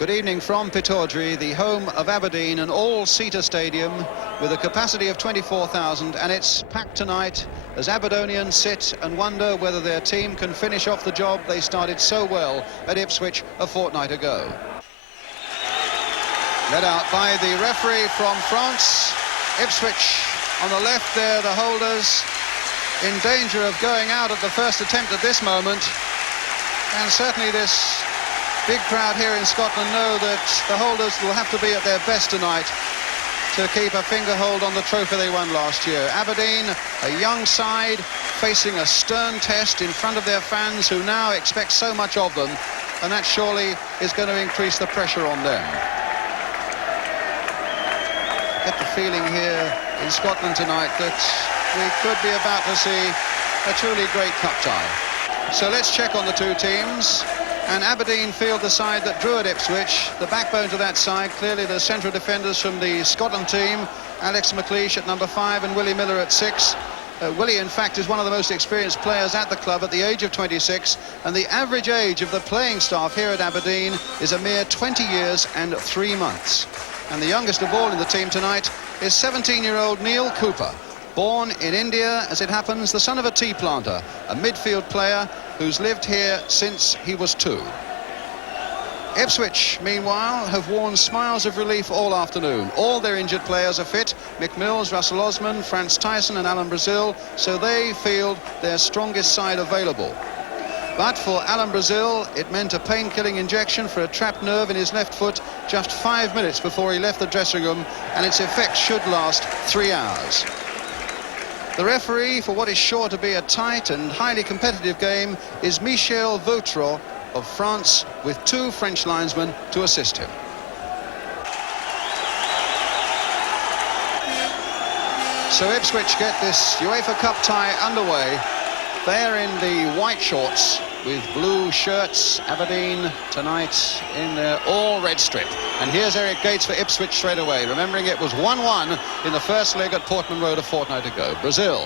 Good evening from Pittodrie, the home of Aberdeen, an all-seater stadium with a capacity of 24,000, and it's packed tonight as Aberdonians sit and wonder whether their team can finish off the job they started so well at Ipswich a fortnight ago. Led out by the referee from France. Ipswich on the left there, the holders in danger of going out at the first attempt at this moment, and certainly this big crowd here in Scotland know that the holders will have to be at their best tonight to keep a finger hold on the trophy they won last year. Aberdeen, a young side, facing a stern test in front of their fans who now expect so much of them, and that surely is going to increase the pressure on them. Get the feeling here in Scotland tonight that we could be about to see a truly great cup tie. So let's check on the two teams. And Aberdeen field the side that drew at Ipswich. The backbone to that side, clearly the central defenders from the Scotland team. Alex McLeish at number 5 and Willie Miller at 6. Willie, in fact, is one of the most experienced players at the club at the age of 26. And the average age of the playing staff here at Aberdeen is a mere 20 years and 3 months. And the youngest of all in the team tonight is 17-year-old Neil Cooper. Born in India, as it happens, the son of a tea planter, a midfield player who's lived here since he was 2. Ipswich, meanwhile, have worn smiles of relief all afternoon. All their injured players are fit. Mick Mills, Russell Osman, Franz Tyson and Alan Brazil, so they field their strongest side available. But for Alan Brazil, it meant a pain-killing injection for a trapped nerve in his left foot just 5 minutes before he left the dressing room, and its effects should last 3 hours. The referee for what is sure to be a tight and highly competitive game is Michel Vautreau of France, with 2 French linesmen to assist him. So Ipswich get this UEFA Cup tie underway. They're in the white shorts with blue shirts. Aberdeen tonight in their all-red strip. And here's Eric Gates for Ipswich straight away, remembering it was 1-1 in the first leg at Portman Road a fortnight ago. Brazil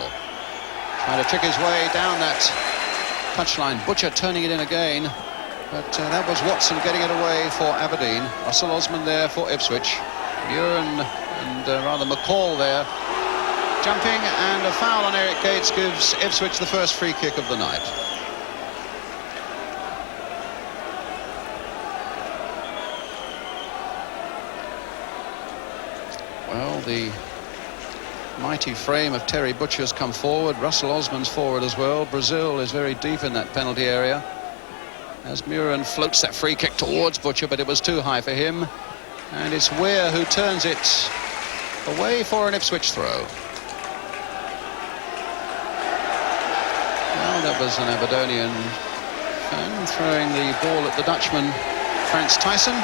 trying to trick his way down that touchline. Butcher turning it in again, but that was Watson getting it away for Aberdeen. Russell Osman there for Ipswich. Muren and rather McCall there jumping, and a foul on Eric Gates gives Ipswich the first free kick of the night. Well, the mighty frame of Terry Butcher's come forward. Russell Osman's forward as well. Brazil is very deep in that penalty area as Muren floats that free kick towards Butcher, but it was too high for him, and it's Weir who turns it away for an Ipswich throw. Well, that was an Aberdonian fan throwing the ball at the Dutchman Franz Tyson,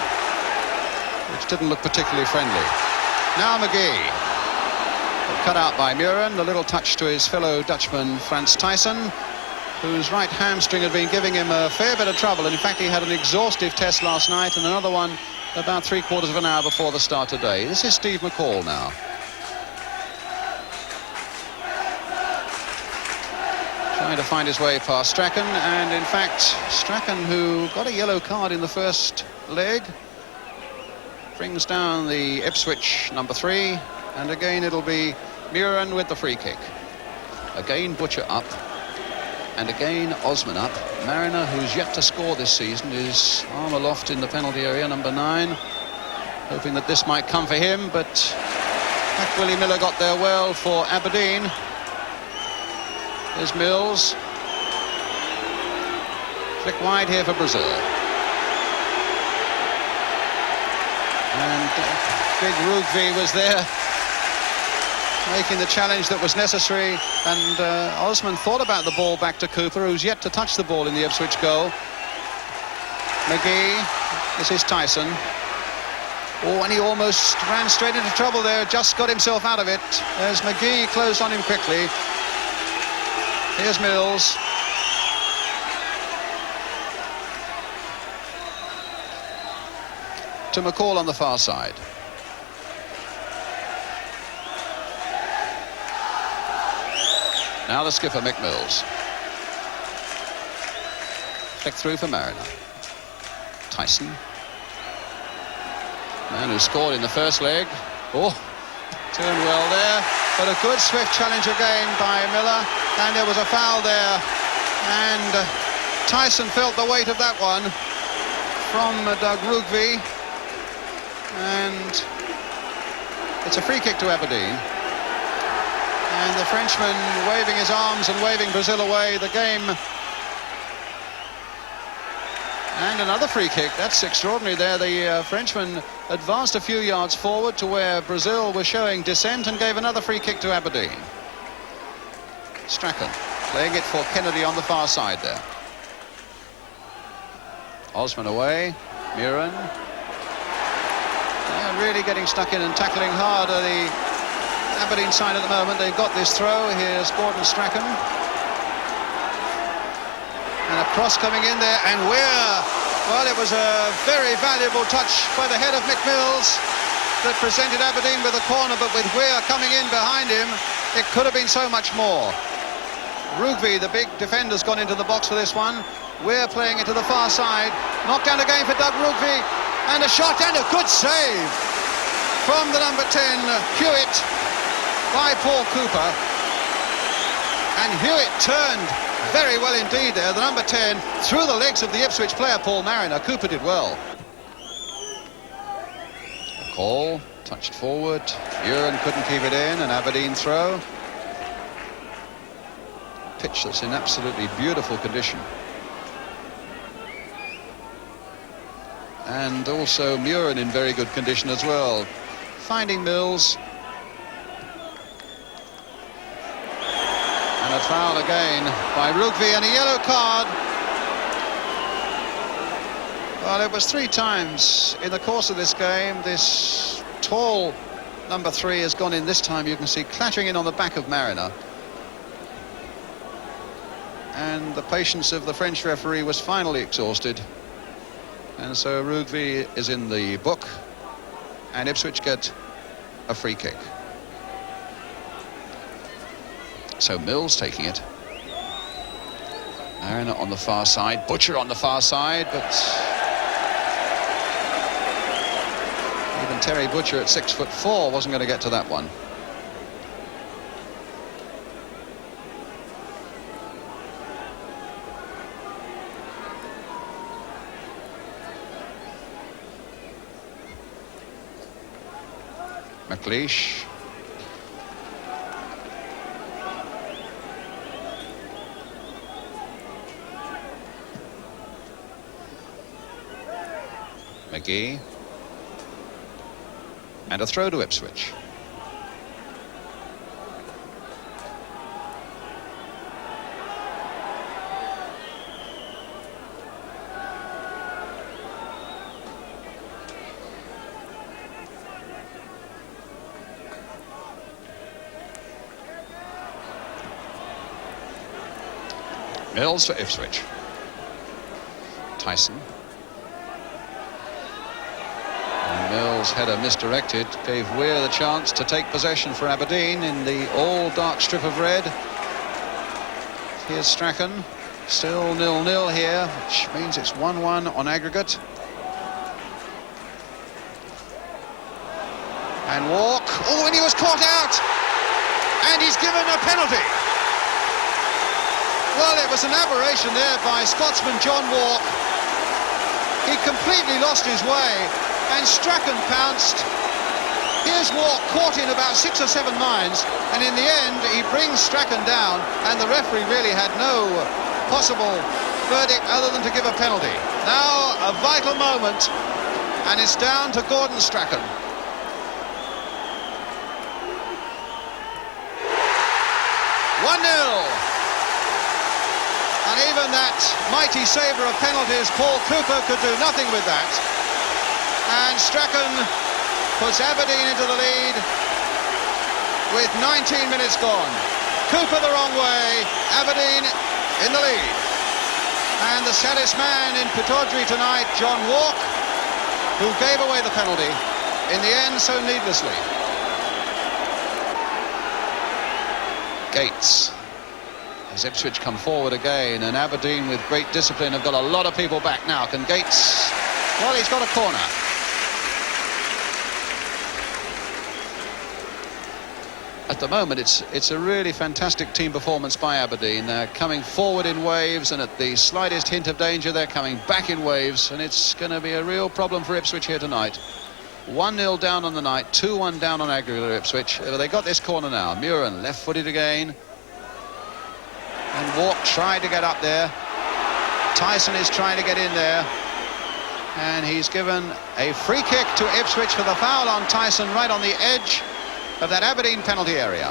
which didn't look particularly friendly. Now McGee, cut out by Muren. The little touch to his fellow Dutchman Franz Tyson, whose right hamstring had been giving him a fair bit of trouble. And in fact, he had an exhaustive test last night and another one about 3/4 of an hour before the start today. This is Steve McCall now. Trying to find his way past Strachan, and in fact, Strachan, who got a yellow card in the first leg, brings down the Ipswich number 3, and again it'll be Muren with the free kick. Again Butcher up, and again Osman up. Mariner, who's yet to score this season, is arm aloft in the penalty area, number 9, hoping that this might come for him, but Willie Miller got there well for Aberdeen. Here's Mills. Flick wide here for Brazil. And big Rugby was there, making the challenge that was necessary. And Osman thought about the ball back to Cooper, who's yet to touch the ball in the Ipswich goal. McGee, this is Tyson. Oh, and he almost ran straight into trouble there, just got himself out of it as McGee closed on him quickly. Here's Mills. To McCall on the far side. Now the skipper, Mick Mills. Flick through for Mariner. Tyson. Man who scored in the first leg. Oh, turned well there, but a good swift challenge again by Miller, and there was a foul there, and Tyson felt the weight of that one from Doug Rugby, and it's a free kick to Aberdeen. And the Frenchman waving his arms and waving Brazil away. The game. And another free kick. That's extraordinary there. The Frenchman advanced a few yards forward to where Brazil was showing dissent and gave another free kick to Aberdeen. Strachan playing it for Kennedy on the far side there. Osman away. Muren. Yeah, really getting stuck in and tackling hard. The Aberdeen side at the moment. They've got this throw. Here's Gordon Strachan. And a cross coming in there, and Weir. Well, it was a very valuable touch by the head of Mick Mills that presented Aberdeen with a corner, but with Weir coming in behind him, it could have been so much more. Rugby, the big defender's gone into the box for this one. Weir playing it to the far side. Knocked down again for Doug Rugby, and a shot and a good save from the number 10, Hewitt, by Paul Cooper. And Hewitt turned very well indeed there, the number 10, through the legs of the Ipswich player, Paul Mariner. Cooper did well. A call, touched forward. Muren couldn't keep it in, an Aberdeen throw. Pitch that's in absolutely beautiful condition. And also Muren in very good condition as well. Finding Mills. And a foul again by Rugby, and a yellow card. Well, it was 3 times in the course of this game. This tall number 3 has gone in this time. You can see clattering in on the back of Mariner. And the patience of the French referee was finally exhausted. And so Rugby is in the book, and Ipswich get a free kick. So Mills taking it. Mariner on the far side, Butcher on the far side, but even Terry Butcher at 6'4" wasn't going to get to that one. McLeish. McGee. And a throw to Ipswich. Mills for Ipswich. Tyson. And Mills' header misdirected, gave Weir the chance to take possession for Aberdeen in the all-dark strip of red. Here's Strachan. Still 0-0 here, which means it's 1-1 on aggregate. And Walk. Oh, and he was caught out! And he's given a penalty. Well, it was an aberration there by Scotsman John Walk. He completely lost his way, and Strachan pounced. Here's Walk caught in about 6 or 7 lines, and in the end he brings Strachan down, and the referee really had no possible verdict other than to give a penalty. Now a vital moment, and it's down to Gordon Strachan. And even that mighty saver of penalties, Paul Cooper, could do nothing with that. And Strachan puts Aberdeen into the lead with 19 minutes gone. Cooper the wrong way, Aberdeen in the lead. And the saddest man in Pittodrie tonight, John Walk, who gave away the penalty in the end so needlessly. Gates. As Ipswich come forward again, and Aberdeen with great discipline have got a lot of people back now. Can Gates... Well, he's got a corner. At the moment, it's a really fantastic team performance by Aberdeen. They're coming forward in waves, and at the slightest hint of danger, they're coming back in waves, and it's going to be a real problem for Ipswich here tonight. 1-0 down on the night, 2-1 down on aggregate Ipswich. They got this corner now. Muren left-footed again. And Walk tried to get up there. Tyson is trying to get in there. And he's given a free kick to Ipswich for the foul on Tyson right on the edge of that Aberdeen penalty area.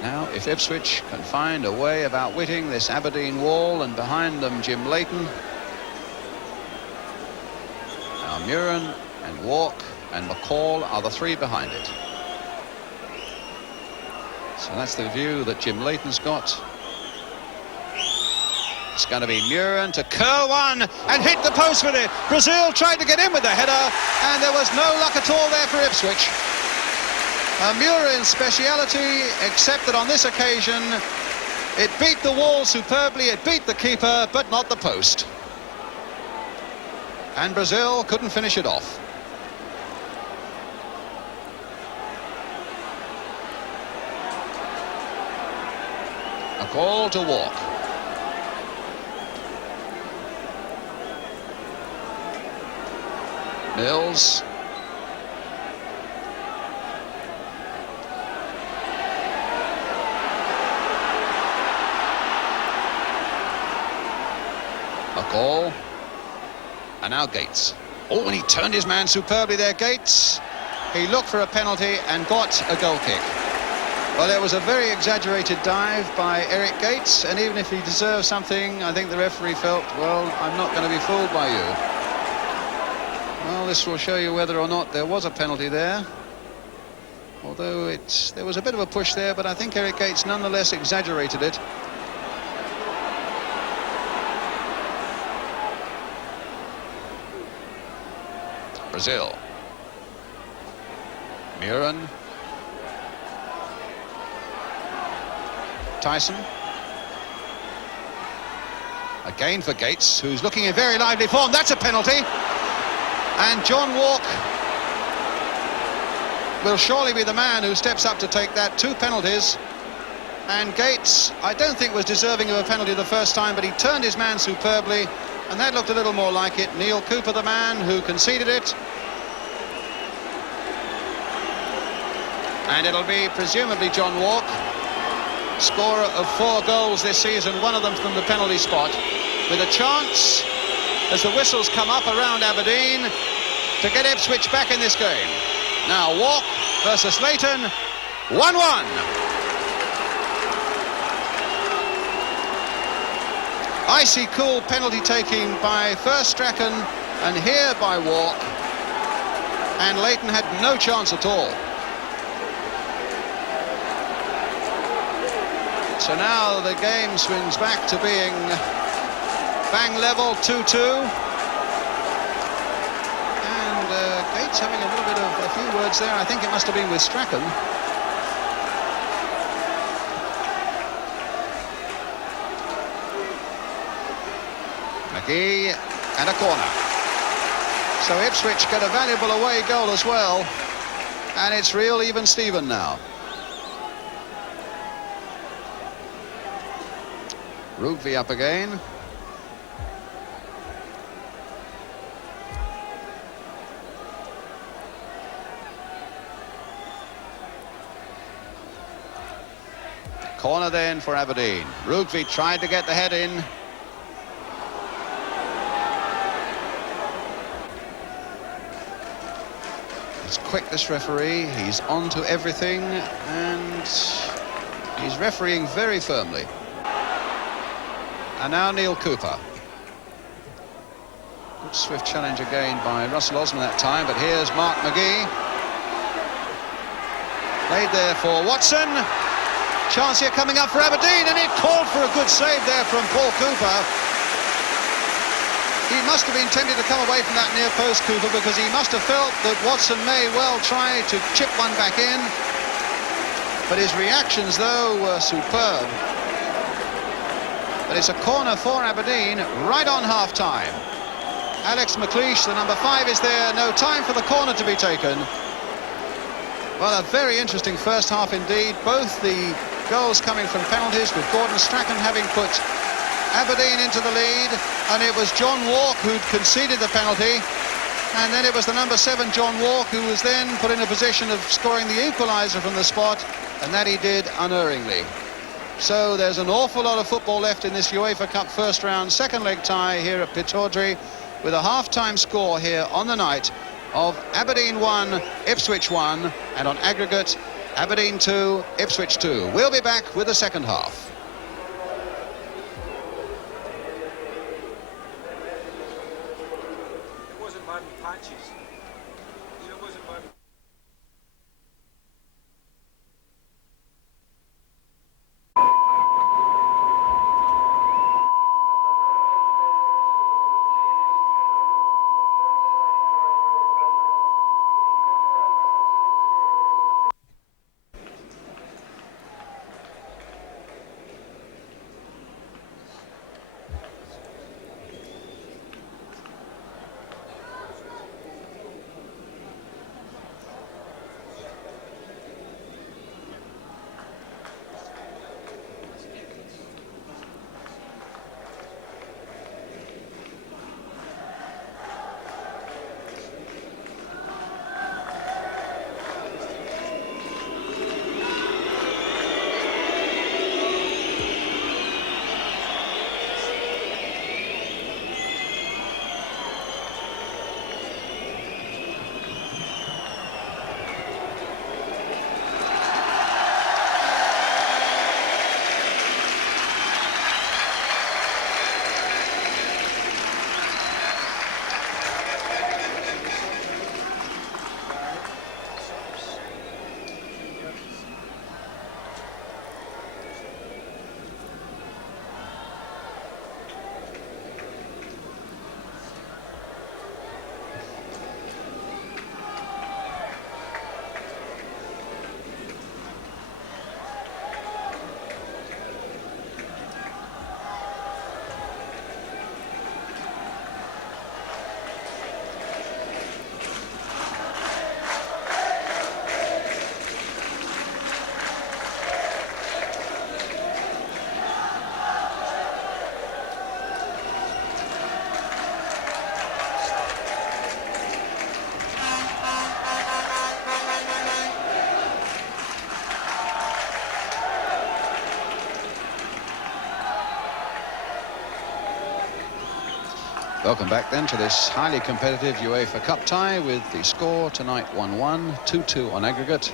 Now, if Ipswich can find a way of outwitting this Aberdeen wall, and behind them Jim Leighton. Now Muren and Walk and McCall are the three behind it. So that's the view that Jim Leighton's got. It's going to be Muren to curl one and hit the post with it. Brazil tried to get in with the header, and there was no luck at all there for Ipswich. A Muren speciality, except that on this occasion it beat the wall superbly, it beat the keeper, but not the post. And Brazil couldn't finish it off. A goal to Walk. Mills. A goal. And now Gates. Oh, and he turned his man superbly there, Gates. He looked for a penalty and got a goal kick. Well, it was a very exaggerated dive by Eric Gates, and even if he deserved something, I think the referee felt, well, I'm not going to be fooled by you. Well, this will show you whether or not there was a penalty there. Although there was a bit of a push there, but I think Eric Gates nonetheless exaggerated it. Brazil. Muren. Tyson. Again for Gates, who's looking in very lively form. That's a penalty. And John Walk will surely be the man who steps up to take that. 2 penalties. And Gates, I don't think, was deserving of a penalty the first time, but he turned his man superbly, and that looked a little more like it. Neil Cooper, the man who conceded it. And it'll be presumably John Walk, scorer of 4 goals this season, one of them from the penalty spot, with a chance, as the whistles come up around Aberdeen, to get Ipswich back in this game. Now Walk versus Leighton, 1-1. Icy cool penalty taking by first Strachan and here by Walk, and Leighton had no chance at all. So now the game swings back to being bang level, 2-2. And Gates having a little bit of a few words there. I think it must have been with Strachan. McGee and a corner. So Ipswich get a valuable away goal as well. And it's real even Steven now. Rookvie up again. Corner then for Aberdeen. Rookvie tried to get the head in. He's quick, this referee. He's on to everything, and he's refereeing very firmly. And now Neil Cooper. Good swift challenge again by Russell Osman that time, but here's Mark McGee. Played there for Watson. Chance here coming up for Aberdeen, and it called for a good save there from Paul Cooper. He must have been tempted to come away from that near post, Cooper, because he must have felt that Watson may well try to chip one back in. But his reactions, though, were superb. But it's a corner for Aberdeen right on half-time. Alex McLeish, the number 5, is there. No time for the corner to be taken. Well, a very interesting first half indeed. Both the goals coming from penalties, with Gordon Strachan having put Aberdeen into the lead, and it was John Walk who'd conceded the penalty, and then it was the number 7, John Walk, who was then put in a position of scoring the equaliser from the spot, and that he did unerringly. So there's an awful lot of football left in this UEFA Cup first round second leg tie here at Pittodrie, with a half-time score here on the night of Aberdeen 1, Ipswich 1, and on aggregate, Aberdeen 2, Ipswich 2. We'll be back with the second half. It wasn't bad in patches. It wasn't bad. Welcome back then to this highly competitive UEFA Cup tie, with the score tonight 1-1, 2-2 on aggregate.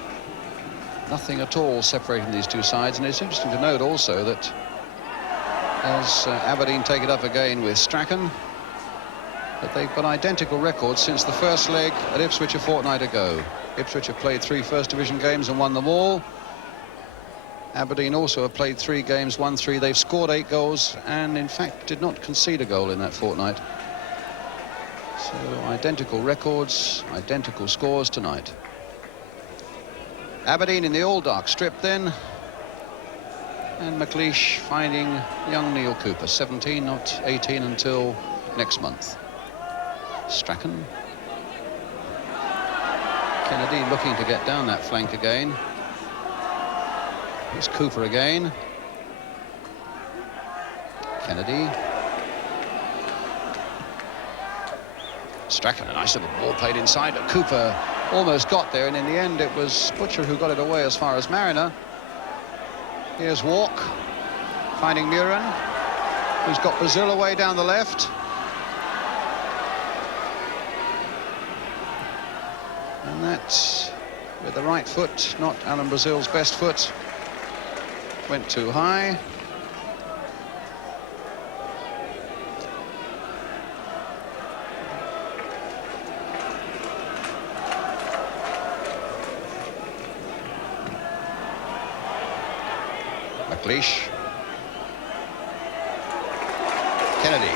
Nothing at all separating these two sides, and it's interesting to note also that as Aberdeen take it up again with Strachan, that they've got identical records since the first leg at Ipswich a fortnight ago. Ipswich have played 3 First Division games and won them all. Aberdeen also have played 3 games, won 3. They've scored 8 goals and in fact did not concede a goal in that fortnight. So identical records, identical scores tonight. Aberdeen in the all dark strip then, and McLeish finding young Neil Cooper, 17, not 18 until next month. Strachan. Kennedy looking to get down that flank again. Here's Cooper again. Kennedy. Strachan, a nice little ball played inside, but Cooper almost got there, and in the end it was Butcher who got it away as far as Mariner. Here's Walk finding Murin, who's got Brazil away down the left. And that, with the right foot, not Alan Brazil's best foot, went too high. McLeish. Kennedy.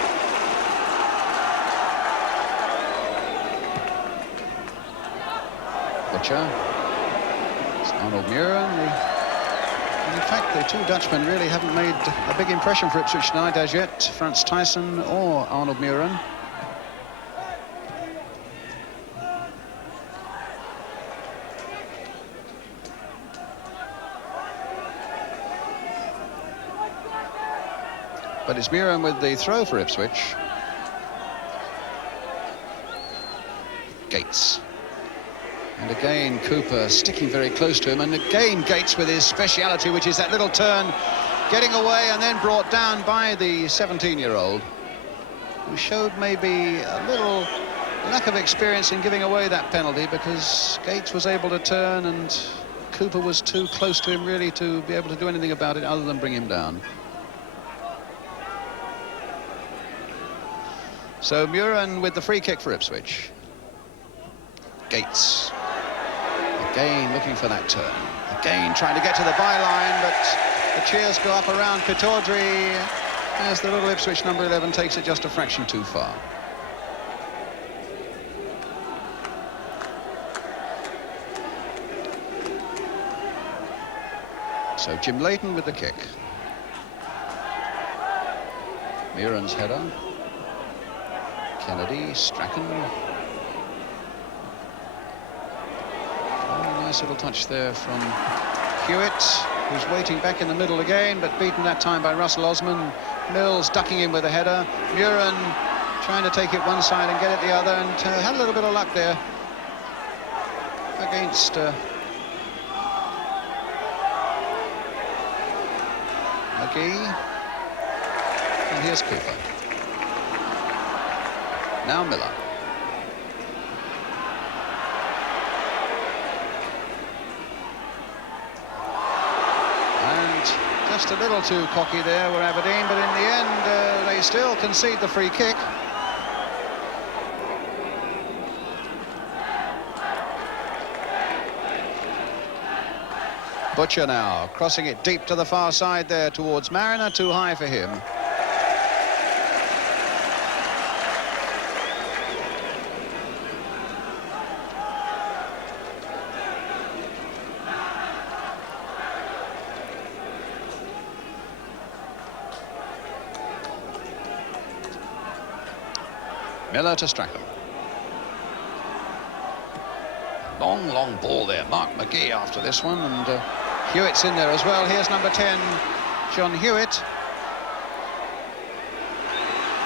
Butcher. It's Arnold Muir. In fact, the 2 Dutchmen really haven't made a big impression for Ipswich tonight as yet, Frans Thijssen or Arnold Muren. But it's Muren with the throw for Ipswich. Gates. And again, Cooper sticking very close to him. And again, Gates with his speciality, which is that little turn, getting away and then brought down by the 17-year-old, who showed maybe a little lack of experience in giving away that penalty, because Gates was able to turn and Cooper was too close to him really to be able to do anything about it other than bring him down. So Muren with the free kick for Ipswich. Gates. Again looking for that turn. Again trying to get to the byline, but the cheers go up around Pittodrie as the little Ipswich number 11 takes it just a fraction too far. So Jim Leighton with the kick. Muren's header. Kennedy, Strachan. Oh, nice little touch there from Hewitt, who's waiting back in the middle again, but beaten that time by Russell Osman. Mills ducking in with a header. Muren trying to take it one side and get it the other, and had a little bit of luck there against McGee. And here's Cooper. Now Miller. And just a little too cocky there were Aberdeen, but in the end they still concede the free kick. Butcher now crossing it deep to the far side there towards Mariner, too high for him. Miller to Strachan. Long ball there. Mark McGee after this one, and Hewitt's in there as well. Here's number 10, John Hewitt.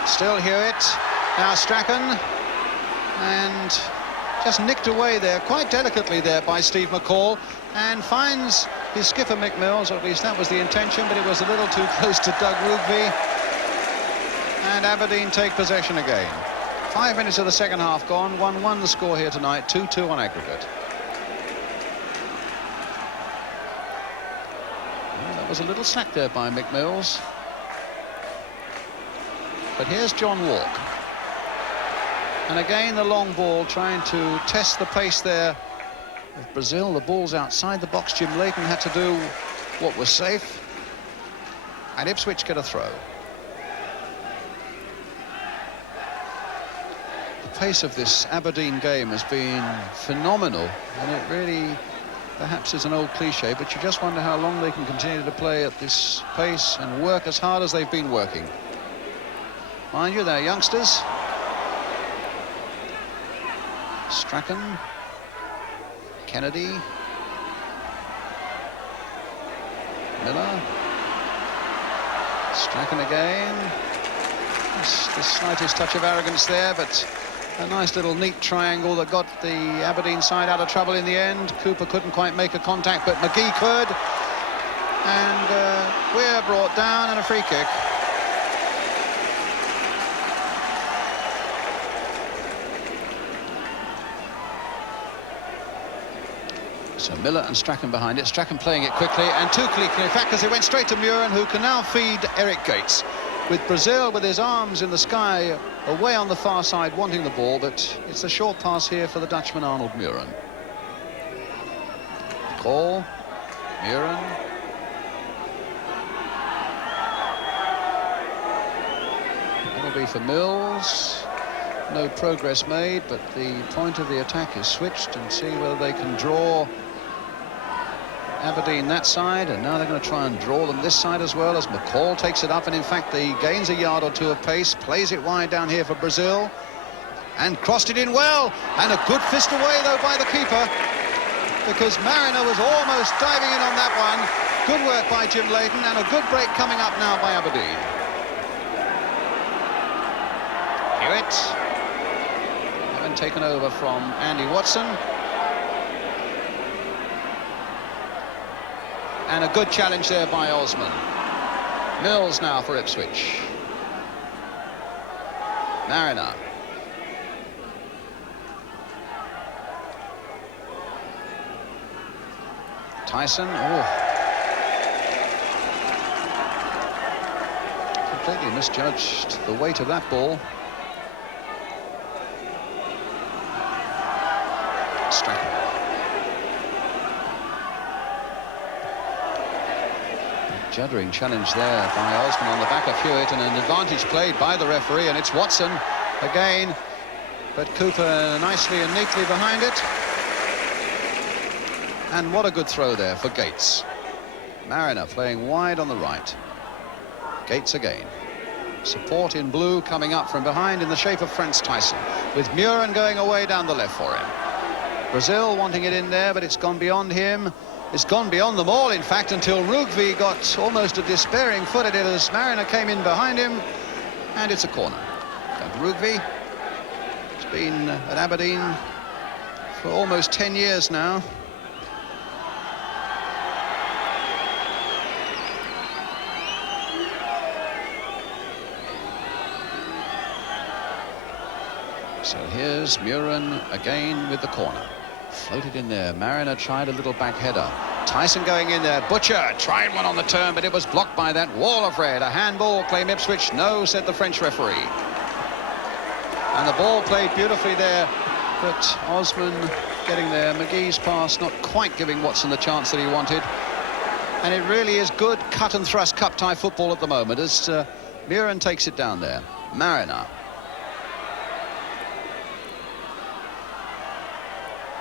Still Hewitt. Now Strachan. And just nicked away there, quite delicately there by Steve McCall, and finds his skipper Mick Mills, or at least that was the intention, but it was a little too close to Doug Rugby. And Aberdeen take possession again. 5 minutes of the second half gone, 1-1 the score here tonight, 2-2 on aggregate. Well, that was a little slack there by Mick Mills. But here's John Walk. And again the long ball, trying to test the pace there of Brazil. The ball's outside the box. Jim Leighton had to do what was safe. And Ipswich get a throw. The pace of this Aberdeen game has been phenomenal, and it really perhaps is an old cliche, but you just wonder how long they can continue to play at this pace and work as hard as they've been working. Mind you, they're youngsters. Strachan, Kennedy, Miller, Strachan again. Just the slightest touch of arrogance there, but a nice little neat triangle that got the Aberdeen side out of trouble in the end. Cooper couldn't quite make a contact, but McGee could. And Weir brought down, and a free kick. So Miller and Strachan behind it. Strachan playing it quickly and too quickly, in fact, because it went straight to Muren, who can now feed Eric Gates. With Brazil with his arms in the sky, away on the far side, wanting the ball, but it's a short pass here for the Dutchman Arnold Muren. Call, Muren. That'll be for Mills. No progress made, but the point of the attack is switched, and see whether they can draw Aberdeen that side, and now they're going to try and draw them this side as well, as McCall takes it up, and in fact he gains a yard or two of pace, plays it wide down here for Brazil, and crossed it in well, and a good fist away though by the keeper, because Mariner was almost diving in on that one. Good work by Jim Leighton, and a good break coming up now by Aberdeen. Hewitt. Having taken over from Andy Watson. And a good challenge there by Osman. Mills now for Ipswich. Mariner. Tyson. Oh. Completely misjudged the weight of that ball. Strachan. Juddering challenge there by Osman on the back of Hewitt, and an advantage played by the referee, and it's Watson again, but Cooper nicely and neatly behind it. And what a good throw there for Gates. Mariner playing wide on the right. Gates again. Support in blue coming up from behind in the shape of Franz Tyson, with Muren going away down the left for him. Brazil wanting it in there, but it's gone beyond him. It's gone beyond them all, in fact, until Rugby got almost a despairing foot at it as Mariner came in behind him, and it's a corner. And Rugby has been at Aberdeen for almost 10 years now. So here's Muren again with the corner. Floated in there. Mariner tried a little back header. Tyson going in there. Butcher tried one on the turn, but it was blocked by that wall of red. A handball, claim Ipswich. No, said the French referee. And the ball played beautifully there, but Osman getting there. McGee's pass not quite giving Watson the chance that he wanted. And it really is good cut and thrust cup tie football at the moment as Muren takes it down there. Mariner.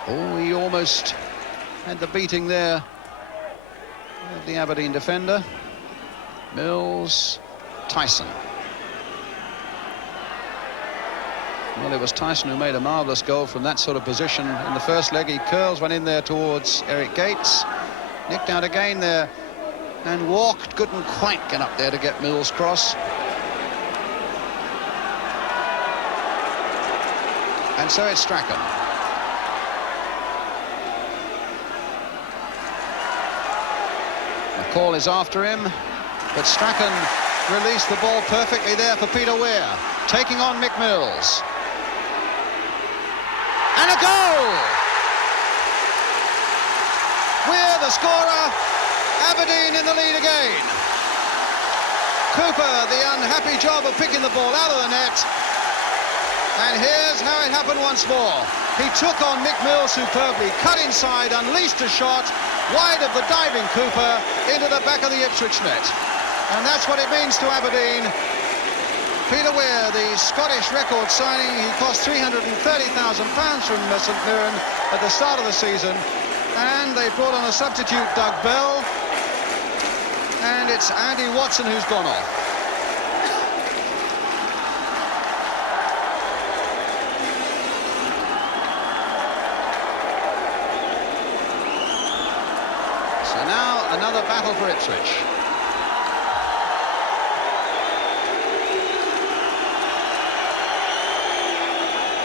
Oh, he almost had the beating there of the Aberdeen defender. Mills, Tyson. Well, it was Tyson who made a marvellous goal from that sort of position in the first leg. He curls one in there towards Eric Gates. Nicked out again there and walked. Couldn't quite get up there to get Mills' cross. And so it's Strachan. Call is after him, but Strachan released the ball perfectly there for Peter Weir, taking on Mick Mills. And a goal! Weir the scorer, Aberdeen in the lead again. Cooper, the unhappy job of picking the ball out of the net. And here's how it happened once more. He took on Mick Mills superbly, cut inside, unleashed a shot, wide of the diving Cooper into the back of the Ipswich net. And that's what it means to Aberdeen. Peter Weir, the Scottish record signing, he cost £330,000 from St Mirren at the start of the season. And they brought on a substitute, Doug Bell. And it's Andy Watson who's gone off. Another battle for Ipswich.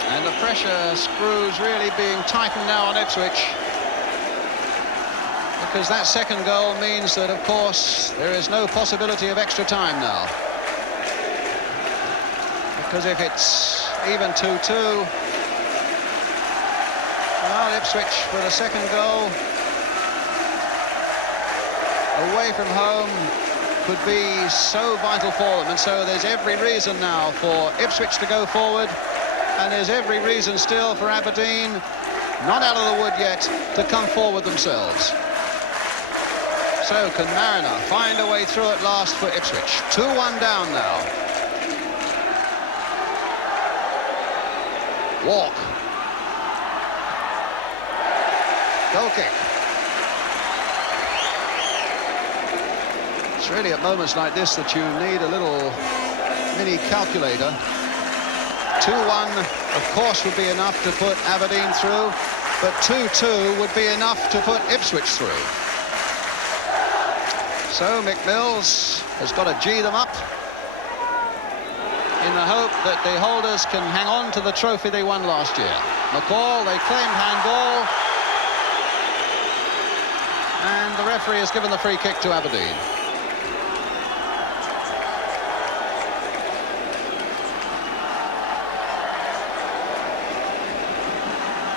And the pressure screws really being tightened now on Ipswich, because that second goal means that, of course, there is no possibility of extra time now. Because if it's even 2-2, well, Ipswich with a second goal away from home could be so vital for them, and so there's every reason now for Ipswich to go forward, and there's every reason still for Aberdeen, not out of the wood yet, to come forward themselves. So can Mariner find a way through at last for Ipswich? 2-1 down now. Walk. Goal kick. It's really at moments like this that you need a little mini calculator. 2-1, of course, would be enough to put Aberdeen through, but 2-2 would be enough to put Ipswich through. So Mick Mills has got to G them up. in the hope that the holders can hang on to the trophy they won last year. McCall, they claimed handball. And the referee has given the free kick to Aberdeen.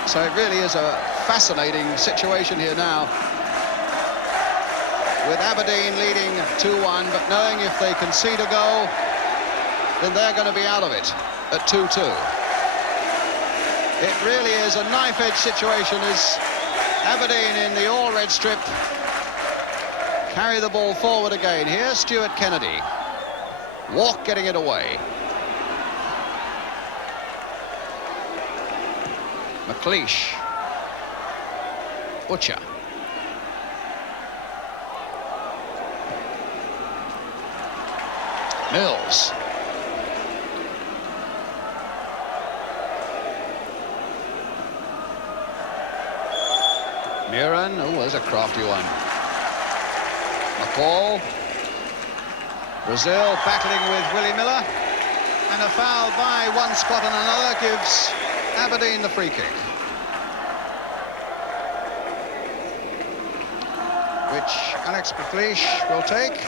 So it really is a fascinating situation here now, with Aberdeen leading 2-1, but knowing if they concede a goal, then they're going to be out of it at 2-2. It really is a knife-edge situation as Aberdeen in the all-red strip carry the ball forward again. Here's Stuart Kennedy. Walk getting it away. McLeish. Butcher. Mills. Muren. Oh, there's a crafty one. McCall. Brazil battling with Willie Miller. And a foul by one spot and another gives Aberdeen the free kick, which Alex McLeish will take.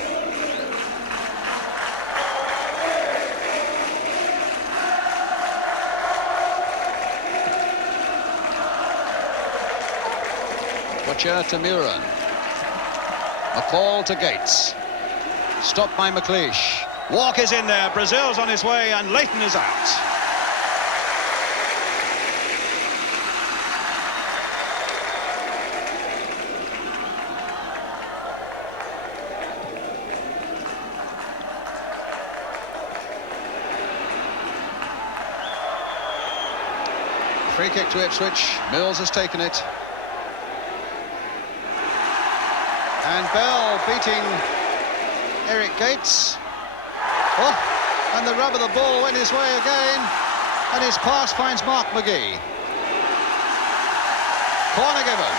Butcher to Muren. McCall to Gates. Stopped by McLeish. Walk is in there. Brazil's on his way and Leighton is out. Free kick to Ipswich. Mills has taken it. And Bell beating Eric Gates. Oh, and the rub of the ball went his way again. And his pass finds Mark McGee. Corner given.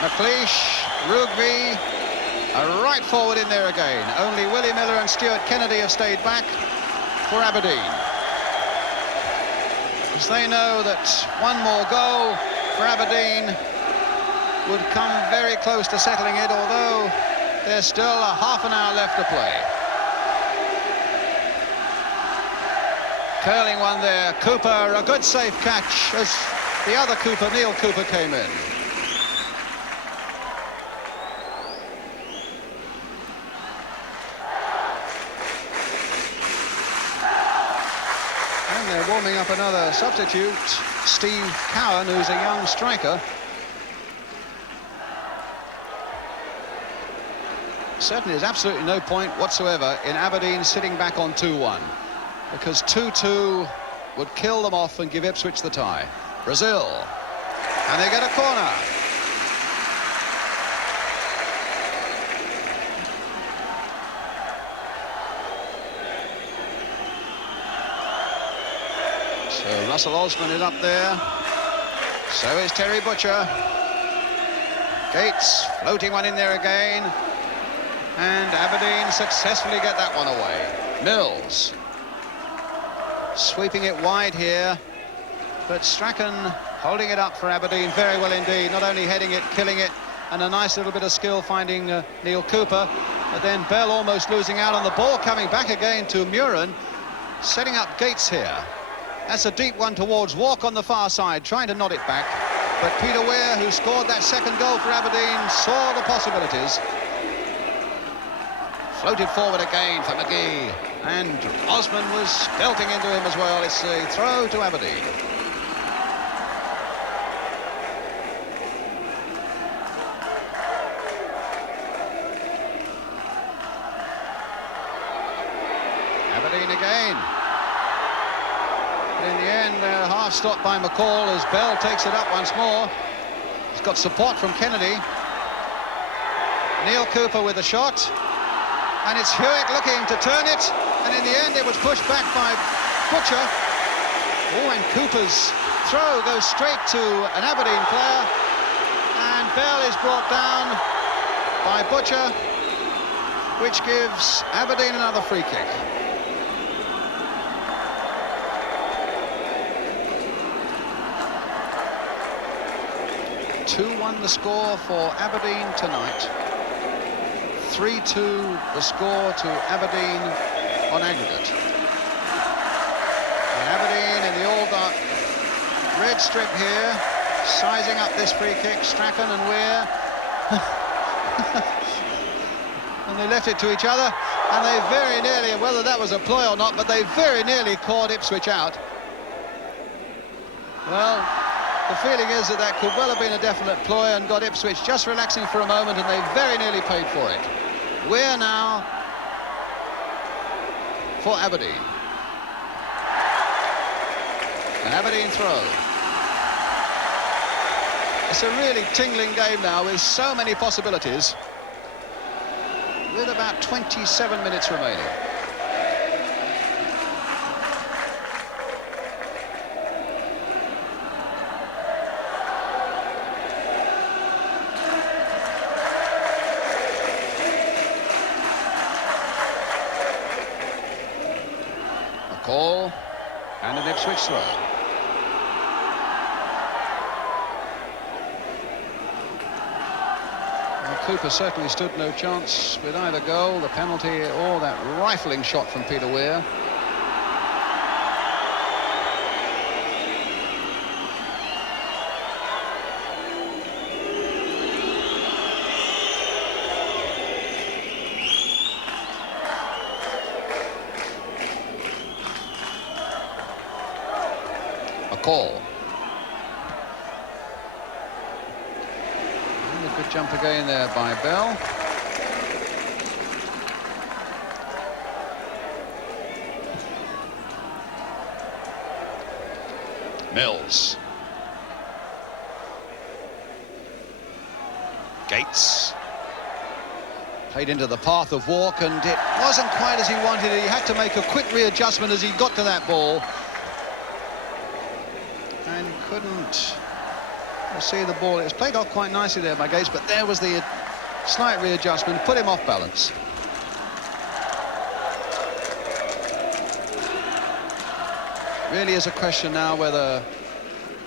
McLeish, Rugby, right forward in there again. Only Willie Miller and Stuart Kennedy have stayed back for Aberdeen, because they know that one more goal for Aberdeen would come very close to settling it, although there's still a half an hour left to play. Curling one there. Cooper, a good safe catch as the other Cooper, Neil Cooper, came in. They're warming up another substitute, Steve Cowan, who's a young striker. Certainly there's absolutely no point whatsoever in Aberdeen sitting back on 2-1, because 2-2 would kill them off and give Ipswich the tie. Brazil, and they get a corner. So Russell Osman is up there. So is Terry Butcher. Gates floating one in there again. And Aberdeen successfully get that one away. Mills sweeping it wide here. But Strachan holding it up for Aberdeen very well indeed. Not only heading it, killing it, and a nice little bit of skill finding Neil Cooper. But then Bell almost losing out on the ball, coming back again to Muren, setting up Gates here. That's a deep one towards Walk on the far side, trying to nod it back. But Peter Weir, who scored that second goal for Aberdeen, saw the possibilities. Floated forward again for McGee. And Osman was belting into him as well. It's a throw to Aberdeen. Aberdeen again. But in the end, half stopped by McCall as Bell takes it up once more. He's got support from Kennedy. Neil Cooper with a shot. And it's Hewitt looking to turn it. And in the end, it was pushed back by Butcher. Oh, and Cooper's throw goes straight to an Aberdeen player. And Bell is brought down. by Butcher, which gives Aberdeen another free kick. (2-1) the score for Aberdeen tonight. 3-2 the score to Aberdeen on aggregate. And Aberdeen in the all-dark red strip here, sizing up this free kick. Strachan and Weir. And they left it to each other, and they very nearly, whether that was a ploy or not, but they very nearly caught Ipswich out. Well, the feeling is that that could well have been a definite ploy and got Ipswich just relaxing for a moment, and they very nearly paid for it. We're now for Aberdeen. An Aberdeen throw. It's a really tingling game now with so many possibilities, with about 27 minutes remaining. A call and an Ipswich throw. Cooper certainly stood no chance with either goal, the penalty, or that rifling shot from Peter Weir. A call. Good jump again there by Bell. Mills. Gates. Played into the path of Walk, and it wasn't quite as he wanted it. He had to make a quick readjustment as he got to that ball. And couldn't see the ball. It was played off quite nicely there by Gates, but there was the slight readjustment, put him off balance. Really is a question now whether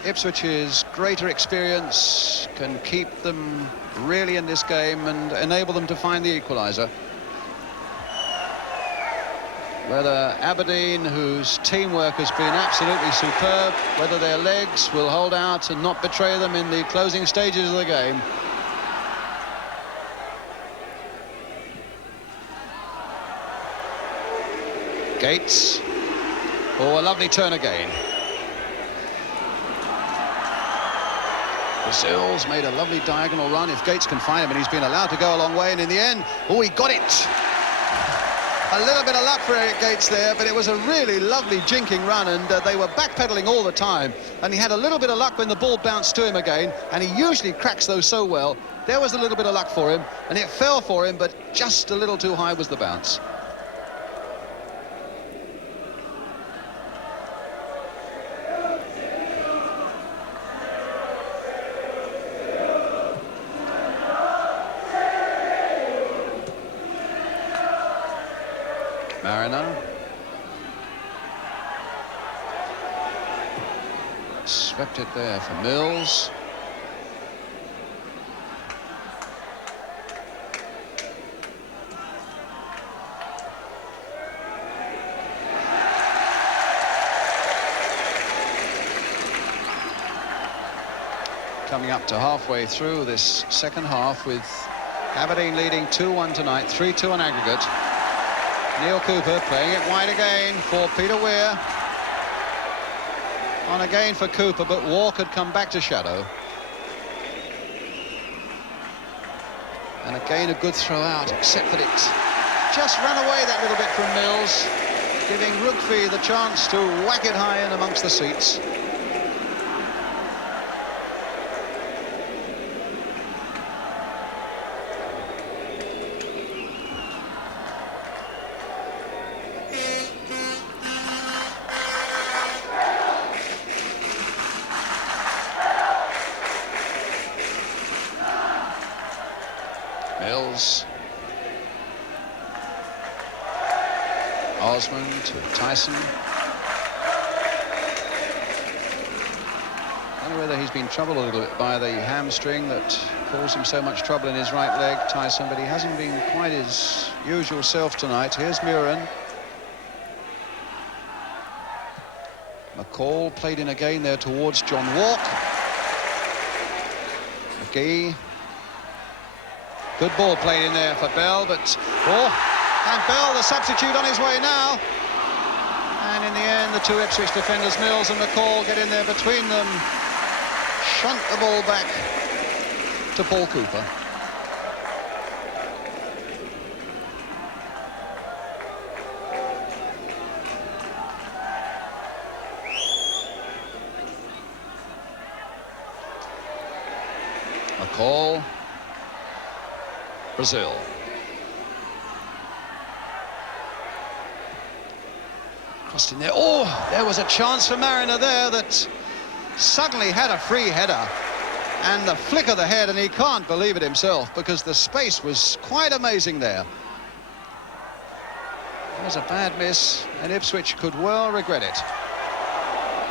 Ipswich's greater experience can keep them really in this game and enable them to find the equaliser. Whether Aberdeen, whose teamwork has been absolutely superb, whether their legs will hold out and not betray them in the closing stages of the game. Gates. Oh, a lovely turn again. Brazil's made a lovely diagonal run. If Gates can find him, and he's been allowed to go a long way, and in the end, oh, he got it! A little bit of luck for Eric Gates there, but it was a really lovely jinking run, and they were backpedaling all the time, and he had a little bit of luck when the ball bounced to him again, and he usually cracks those so well. There was a little bit of luck for him, and it fell for him, but just a little too high was the bounce. Mariner. Swept it there for Mills. Coming up to halfway through this second half, with Aberdeen leading 2-1 tonight, 3-2 on aggregate. Neil Cooper playing it wide again for Peter Weir. On again for Cooper, but Walk had come back to shadow. And again a good throw out, except that it just ran away that little bit from Mills, giving Rugby the chance to whack it high in amongst the seats. Wales. Osman to Tyson. I don't know whether he's been troubled a little bit by the hamstring that caused him so much trouble in his right leg, Tyson, but he hasn't been quite his usual self tonight. Here's Muren. McCall played in again there towards John Walk. McGee. Good ball played in there for Bell, but... and Bell, the substitute, on his way now. And in the end, the two Ipswich defenders, Mills and McCall, get in there between them. Shunt the ball back to Paul Cooper. McCall. Brazil. Crossed in there. Oh, there was a chance for Mariner there that suddenly had a free header. And the flick of the head, and he can't believe it himself because the space was quite amazing there. It was a bad miss, and Ipswich could well regret it.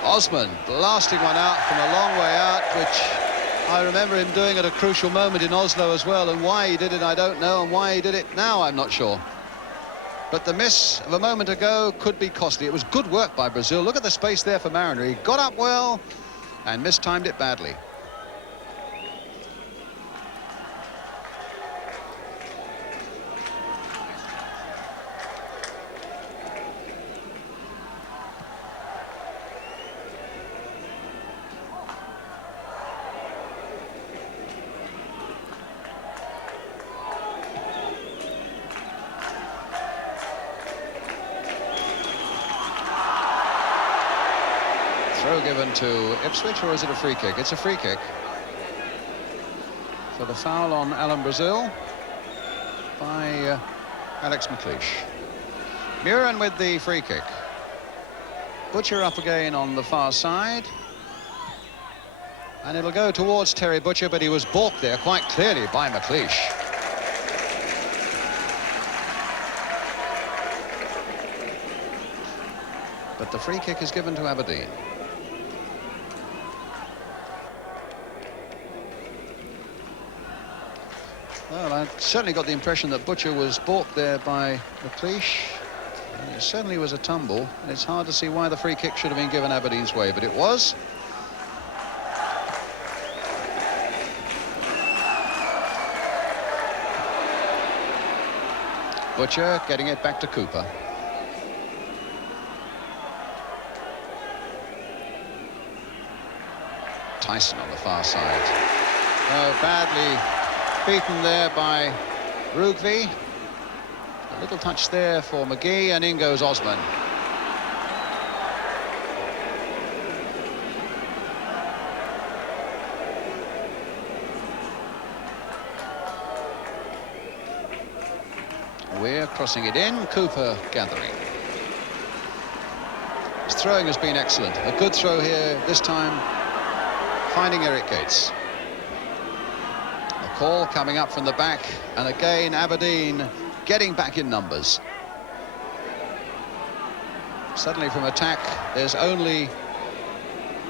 Osman blasting one out from a long way out, which I remember him doing at a crucial moment in Oslo as well, and why he did it I don't know, and why he did it now I'm not sure. But the miss of a moment ago could be costly. It was good work by Brazil. Look at the space there for Mariner. He got up well and mistimed it badly. Throw given to Ipswich, or is it a free kick? It's a free kick. For the foul on Alan Brazil by Alex McLeish. Muren with the free kick. Butcher up again on the far side. And it'll go towards Terry Butcher, but he was balked there quite clearly by McLeish. But the free kick is given to Aberdeen. Well, I certainly got the impression that Butcher was balked there by McLeish. And it certainly was a tumble, and it's hard to see why the free kick should have been given Aberdeen's way, but it was. Butcher getting it back to Cooper. Tyson on the far side. Oh, badly beaten there by Rugby. A little touch there for McGee, and in goes Osman. We're crossing it in, Cooper gathering. His throwing has been excellent. A good throw here this time, finding Eric Gates. McCall coming up from the back, and again Aberdeen getting back in numbers. Suddenly from attack, there's only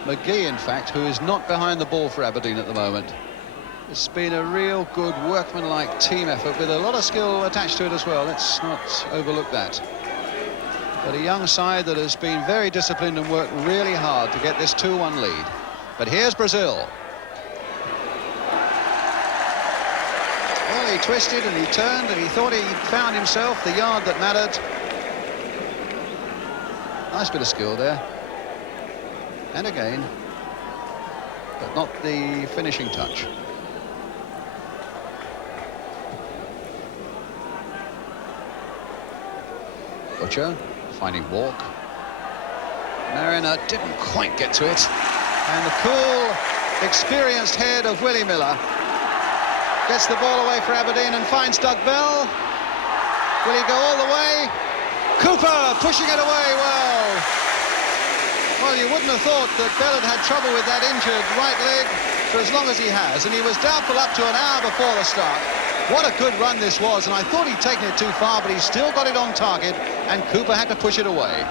McGee, in fact, who is not behind the ball for Aberdeen at the moment. It's been a real good workmanlike team effort with a lot of skill attached to it as well. Let's not overlook that. But a young side that has been very disciplined and worked really hard to get this 2-1 lead. But here's Brazil. Well, he twisted and he turned and he thought he found himself the yard that mattered. Nice bit of skill there. And again, but not the finishing touch. Butcher finding Walk. Mariner didn't quite get to it. And the cool, experienced head of Willie Miller gets the ball away for Aberdeen and finds Doug Bell. Will he go all the way? Cooper pushing it away well. Well, you wouldn't have thought that Bell had trouble with that injured right leg for as long as he has, and he was doubtful up to an hour before the start. What a good run this was, and I thought he'd taken it too far, but he still got it on target, and Cooper had to push it away.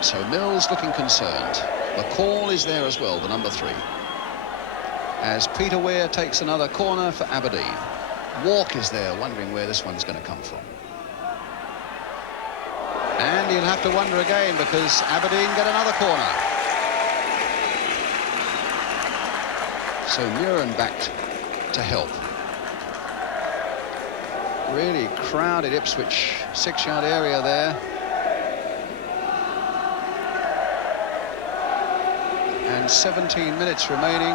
So Mills looking concerned. McCall is there as well, the number 3. As Peter Weir takes another corner for Aberdeen. Walk is there, wondering where this one's going to come from. And he'll have to wonder again, because Aberdeen get another corner. So Muren back to help. Really crowded Ipswich 6-yard area there. And 17 minutes remaining.